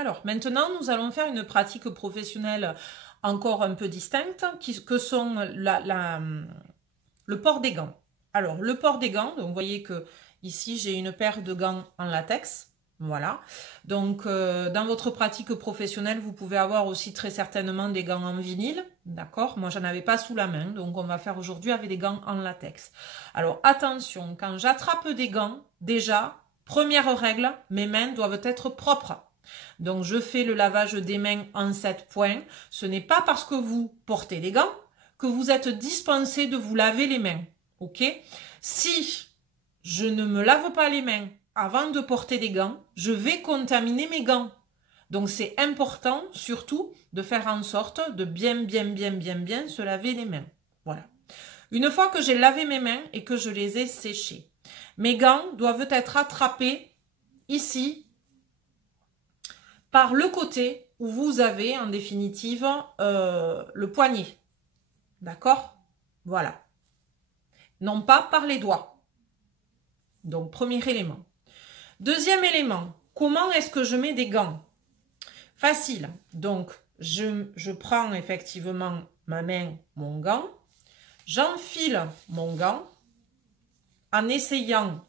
Alors, maintenant, nous allons faire une pratique professionnelle encore un peu distincte, que sont le port des gants. Alors, le port des gants, donc vous voyez que ici, j'ai une paire de gants en latex. Voilà. Donc, dans votre pratique professionnelle, vous pouvez avoir aussi très certainement des gants en vinyle. D'accord? Moi, j'en avais pas sous la main. Donc, on va faire aujourd'hui avec des gants en latex. Alors, attention, quand j'attrape des gants, déjà, première règle, mes mains doivent être propres. Donc, je fais le lavage des mains en 7 points. Ce n'est pas parce que vous portez des gants que vous êtes dispensé de vous laver les mains. Ok? Si je ne me lave pas les mains avant de porter des gants, je vais contaminer mes gants. Donc, c'est important, surtout, de faire en sorte de bien se laver les mains. Voilà. Une fois que j'ai lavé mes mains et que je les ai séchées, mes gants doivent être attrapés ici, par le côté où vous avez, en définitive, le poignet. D'accord? Voilà. Non pas par les doigts. Donc, premier élément. Deuxième élément, comment est-ce que je mets des gants? Facile. Donc, je prends effectivement ma main, mon gant. J'enfile mon gant en essayant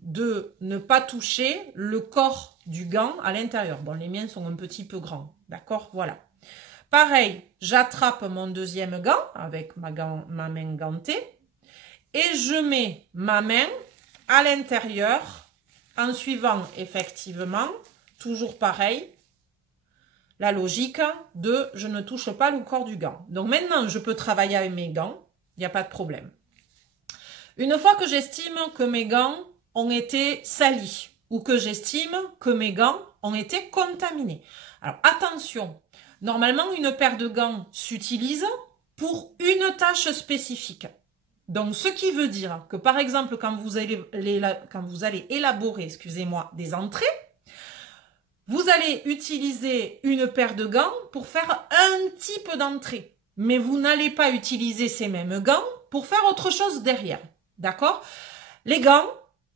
de ne pas toucher le corps du gant à l'intérieur. Bon, les miens sont un petit peu grands. D'accord? Voilà. Pareil, j'attrape mon deuxième gant avec ma main gantée et je mets ma main à l'intérieur en suivant effectivement, toujours pareil, la logique de je ne touche pas le corps du gant. Donc maintenant, je peux travailler avec mes gants, il n'y a pas de problème. Une fois que j'estime que mes gants ont été salis ou que j'estime que mes gants ont été contaminés. Alors attention, normalement une paire de gants s'utilise pour une tâche spécifique. Donc ce qui veut dire que par exemple quand vous allez élaborer, excusez-moi, des entrées, vous allez utiliser une paire de gants pour faire un type d'entrée. Mais vous n'allez pas utiliser ces mêmes gants pour faire autre chose derrière. D'accord? Les gants,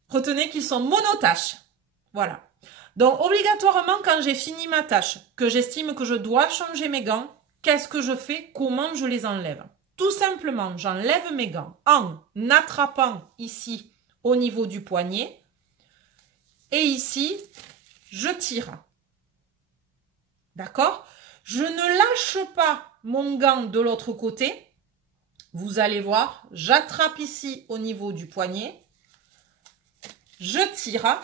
retenez qu'ils sont monotâches. Voilà. Donc, obligatoirement, quand j'ai fini ma tâche, que j'estime que je dois changer mes gants, qu'est-ce que je fais? Comment je les enlève? Tout simplement, j'enlève mes gants en attrapant ici au niveau du poignet et ici, je tire. D'accord? Je ne lâche pas mon gant de l'autre côté. Vous allez voir, j'attrape ici au niveau du poignet. Je tire.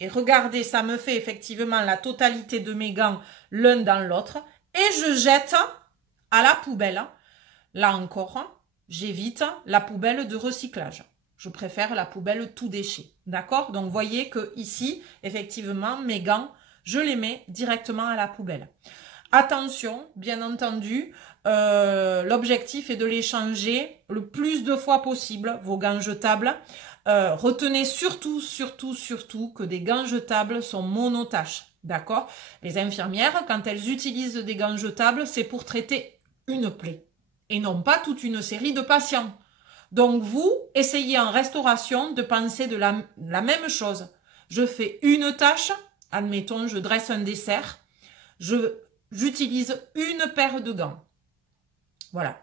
Et regardez, ça me fait effectivement la totalité de mes gants l'un dans l'autre. Et je jette à la poubelle. Là encore, j'évite la poubelle de recyclage. Je préfère la poubelle tout déchet. D'accord? Donc, vous voyez que ici, effectivement, mes gants, je les mets directement à la poubelle. Attention, bien entendu, l'objectif est de les changer le plus de fois possible, vos gants jetables. Retenez surtout que des gants jetables sont monotâches. D'accord? Les infirmières, quand elles utilisent des gants jetables, c'est pour traiter une plaie et non pas toute une série de patients. Donc vous, essayez en restauration de penser de la même chose. Je fais une tâche, admettons, je dresse un dessert, j'utilise une paire de gants. Voilà.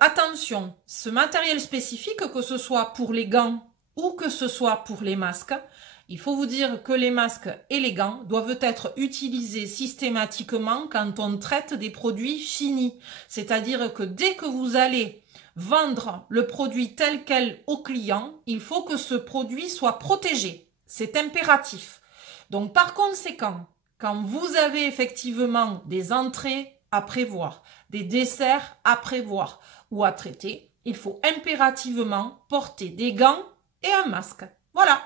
Attention, ce matériel spécifique, que ce soit pour les gants ou que ce soit pour les masques, il faut vous dire que les masques et les gants doivent être utilisés systématiquement quand on traite des produits finis. C'est-à-dire que dès que vous allez vendre le produit tel quel au client, il faut que ce produit soit protégé. C'est impératif. Donc par conséquent, quand vous avez effectivement des entrées à prévoir, des desserts à prévoir ou à traiter, il faut impérativement porter des gants et un masque. Voilà.